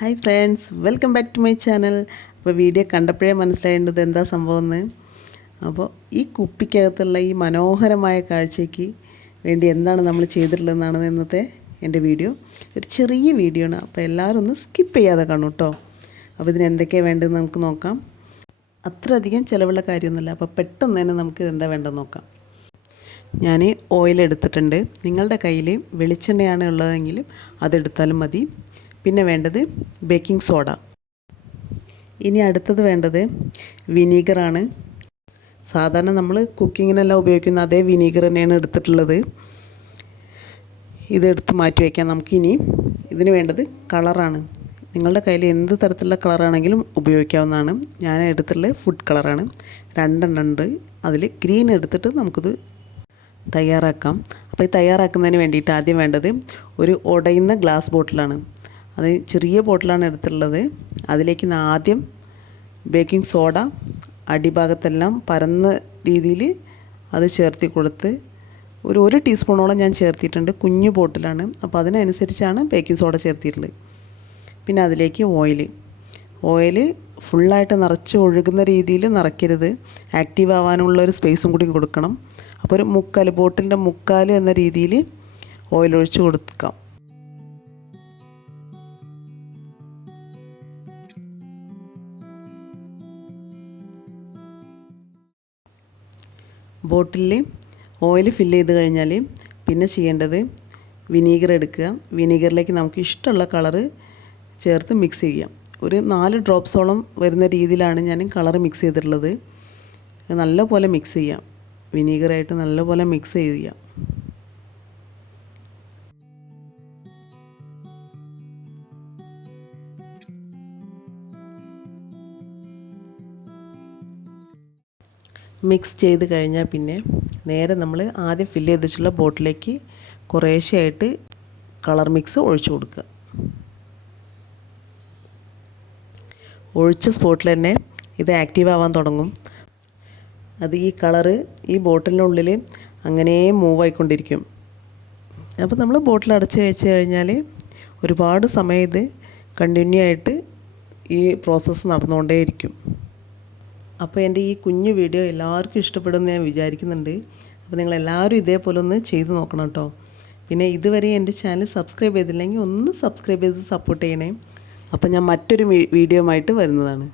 Hi friends, welcome back to my channel. അപ്പോൾ video കണ്ടപ്പോഴേ മനസ്സിലായേണ്ടത് എന്താ സംഭവം എന്ന്. അപ്പോൾ ഈ കുപ്പിക്കകത്തുള്ള ഈ മനോഹരമായ കാഴ്ചയ്ക്ക് വേണ്ടി എന്താണ് നമ്മൾ ചെയ്തിട്ടുള്ളതെന്നാണ് ഇന്നത്തെ എൻ്റെ വീഡിയോ. ഒരു ചെറിയ വീഡിയോ ആണ്, അപ്പോൾ എല്ലാവരും ഒന്ന് സ്കിപ്പ് ചെയ്യാതെ കാണും കേട്ടോ. അപ്പോൾ ഇതിന് എന്തൊക്കെയാണ് വേണ്ടതെന്ന് നമുക്ക് നോക്കാം. അത്രയധികം ചിലവുള്ള കാര്യമൊന്നുമില്ല, അപ്പോൾ പെട്ടെന്ന് തന്നെ നമുക്ക് എന്താ വേണ്ടതെന്ന് നോക്കാം. ഞാൻ ഓയിൽ എടുത്തിട്ടുണ്ട്. നിങ്ങളുടെ കയ്യിൽ വെളിച്ചെണ്ണയാണ് ഉള്ളതെങ്കിൽ അതെടുത്താലും മതി. പിന്നെ വേണ്ടത് ബേക്കിംഗ് സോഡ. ഇനി അടുത്തത് വേണ്ടത് വിനീഗറാണ്. സാധാരണ നമ്മൾ കുക്കിങ്ങിനെല്ലാം ഉപയോഗിക്കുന്ന അതേ വിനീഗർ തന്നെയാണ് എടുത്തിട്ടുള്ളത്. ഇതെടുത്ത് മാറ്റി വയ്ക്കാം. നമുക്കിനി ഇതിന് വേണ്ടത് കളറാണ്. നിങ്ങളുടെ കയ്യിൽ എന്ത് തരത്തിലുള്ള കളറാണെങ്കിലും ഉപയോഗിക്കാവുന്നതാണ്. ഞാൻ എടുത്തിട്ടുള്ളത് ഫുഡ് കളറാണ്. 2 ഉണ്ട്. അതിൽ ഗ്രീൻ എടുത്തിട്ട് നമുക്കിത് തയ്യാറാക്കാം. അപ്പോൾ ഈ തയ്യാറാക്കുന്നതിന് വേണ്ടിയിട്ട് ആദ്യം വേണ്ടത് ഒരു ഉടയുന്ന ഗ്ലാസ് ബോട്ടിലാണ്. അത് ചെറിയ ബോട്ടിലാണ് എടുത്തിട്ടുള്ളത്. അതിലേക്ക് ആദ്യം ബേക്കിംഗ് സോഡ അടിഭാഗത്തെല്ലാം പരന്ന രീതിയിൽ അത് ചേർത്തി കൊടുത്ത് ഒരു ടീസ്പൂണോളം ഞാൻ ചേർത്തിട്ടുണ്ട്. കുഞ്ഞു ബോട്ടിലാണ്, അപ്പോൾ അതിനനുസരിച്ചാണ് ബേക്കിംഗ് സോഡ ചേർത്തിട്ടുള്ളത്. പിന്നെ അതിലേക്ക് ഓയിൽ ഫുള്ളായിട്ട് നിറച്ച് ഒഴുകുന്ന രീതിയിൽ നിറയ്ക്കരുത്. ആക്റ്റീവ് ആവാനുള്ള ഒരു സ്പേസും കൂടി കൊടുക്കണം. അപ്പോൾ ഒരു ബോട്ടിലിൻ്റെ മുക്കാൽ എന്ന രീതിയിൽ ഓയിൽ ഒഴിച്ച് കൊടുക്കാം. ബോട്ടിലിൽ ഓയിൽ ഫില്ല് ചെയ്ത് കഴിഞ്ഞാൽ പിന്നെ ചെയ്യേണ്ടത് വിനീഗർ എടുക്കുക. വിനീഗറിലേക്ക് നമുക്ക് ഇഷ്ടമുള്ള കളറ് ചേർത്ത് മിക്സ് ചെയ്യാം. ഒരു 4 ഡ്രോപ്സോളം വരുന്ന രീതിയിലാണ് ഞാൻ കളറ് മിക്സ് ചെയ്തിട്ടുള്ളത്. നല്ലപോലെ മിക്സ് ചെയ്യാം. വിനീഗറായിട്ട് നല്ലപോലെ മിക്സ് ചെയ്യാം. മിക്സ് ചെയ്ത് കഴിഞ്ഞാൽ പിന്നെ നേരെ നമ്മൾ ആദ്യം ഫില്ല് ചെയ്ത് വെച്ചുള്ള ബോട്ടിലേക്ക് കുറേശ്ശെയായിട്ട് കളർ മിക്സ് ഒഴിച്ചു കൊടുക്കുക. ഒഴിച്ച സ്പോട്ടിൽ തന്നെ ഇത് ആക്റ്റീവ് ആവാൻ തുടങ്ങും. അത് ഈ കളറ് ഈ ബോട്ടിലിനുള്ളിൽ അങ്ങനെ മൂവ് ആയിക്കൊണ്ടിരിക്കും. അപ്പോൾ നമ്മൾ ബോട്ടിൽ അടച്ച് വെച്ച് കഴിഞ്ഞാൽ ഒരുപാട് സമയം ഇത് കണ്ടിന്യൂ ആയിട്ട് ഈ പ്രോസസ്സ് നടന്നുകൊണ്ടേയിരിക്കും. അപ്പോൾ എൻ്റെ ഈ കുഞ്ഞു വീഡിയോ എല്ലാവർക്കും ഇഷ്ടപ്പെടുമെന്ന് ഞാൻ വിചാരിക്കുന്നുണ്ട്. അപ്പോൾ നിങ്ങളെല്ലാവരും ഇതേപോലെ ഒന്ന് ചെയ്ത് നോക്കണം കേട്ടോ. പിന്നെ ഇതുവരെ എൻ്റെ ചാനൽ സബ്സ്ക്രൈബ് ചെയ്തില്ലെങ്കിൽ ഒന്ന് സബ്സ്ക്രൈബ് ചെയ്ത് സപ്പോർട്ട് ചെയ്യണേ. അപ്പോൾ ഞാൻ മറ്റൊരു വീഡിയോ ആയിട്ട് വരുന്നതാണ്.